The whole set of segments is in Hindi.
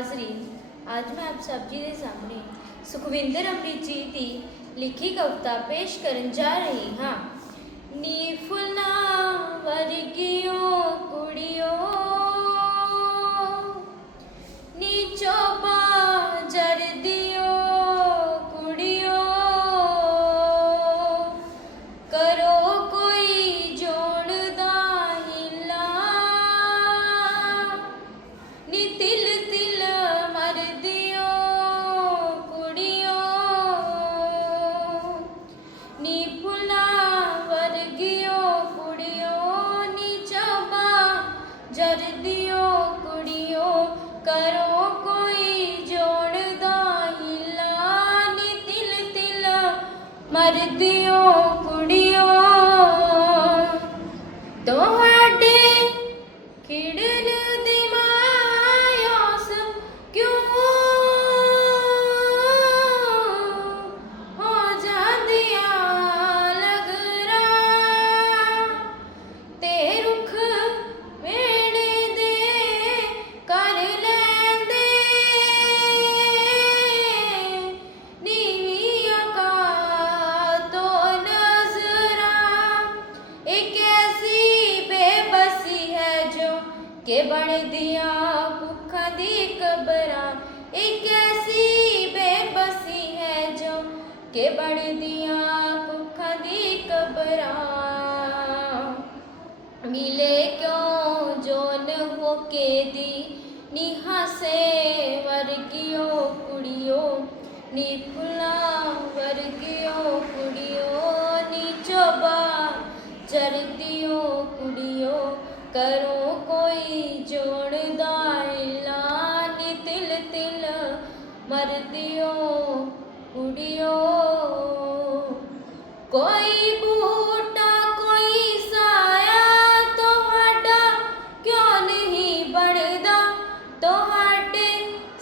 ਹਾਜ਼ਰੀਨ ਅੱਜ ਮੈਂ ਆਪ ਸਭ ਜੀ ਦੇ ਸਾਹਮਣੇ ਸੁਖਵਿੰਦਰ ਅੰਮ੍ਰਿਤ ਜੀ ਦੀ ਲਿਖੀ ਕਵਿਤਾ ਪੇਸ਼ ਕਰਨ ਜਾ ਰਹੀ ਹਾਂ ਜਰਦਿਓ ਕੁੜਿਓ ਕਰੋ ਕੋਈ ਜੋੜਦਾ ਹਿਲਾ ਨੀ ਤਿਲ ਤਿਲ ਮਰਦਿਓ ਕੁੜੀਓ। ਤੁਹਾਡੇ दिया भुखा दी कबरा। एक ऐसी बेबसी है जो के बढ़ दिया भुखा दी कबरा। मिले क्यों जोन हो के दी निहा से वर्गियो कुड़ियो। नी फुला वर्गियो कुड़ियो। नी चोबा जरदियो कुड़ियो। करो कोई जोड़दा ऐलान तिल तिल मरदियो, कुड़ियो। कोई बूटा, कोई साया तो हटा क्यों नहीं बढ़दा? तो हटे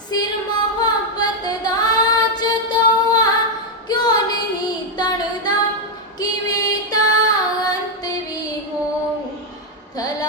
सिर मोहब्बत दाच तो जतोआ क्यों नहीं तड़दा कि ता अंत भी हो थला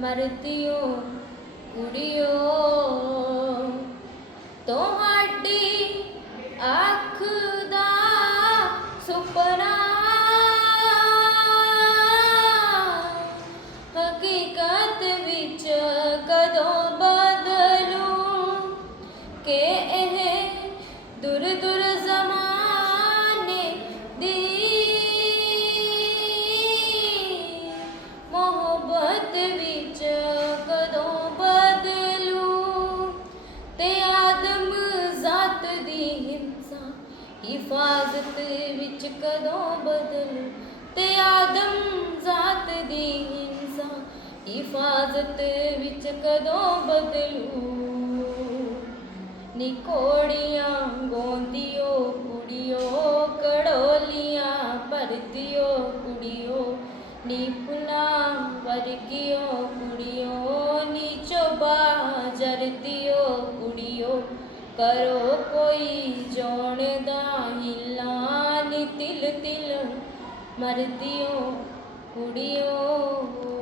ਮਰਦਿਓ ਕੁੜਿਓ ਤੁਹਾਡੀ ਅੱਖ ਦਾ ਸੁਪਨਾ ਹਕੀਕਤ ਵਿੱਚ ਕਦੋਂ ਬਦਲੂ ਕਿ ਇਹ ਦੁਰ ਦੁਰ हिफाजत विच कदों बदल ते आदम जात दी इंसान हिफाजत विच कदों बदलू निकोड़ियां गोंदियो कुड़ियो कड़ोलियां परतियो कुड़ियो निपुना वर्गियो कुड़ियो नीचो बाजरतियो ਕਰੋ ਕੋਈ ਜੋੜਦਾ ਹਿਲਾ ਨੀ ਤਿਲ ਤਿਲ ਮਰਦੀਓ ਕੁੜੀਓ।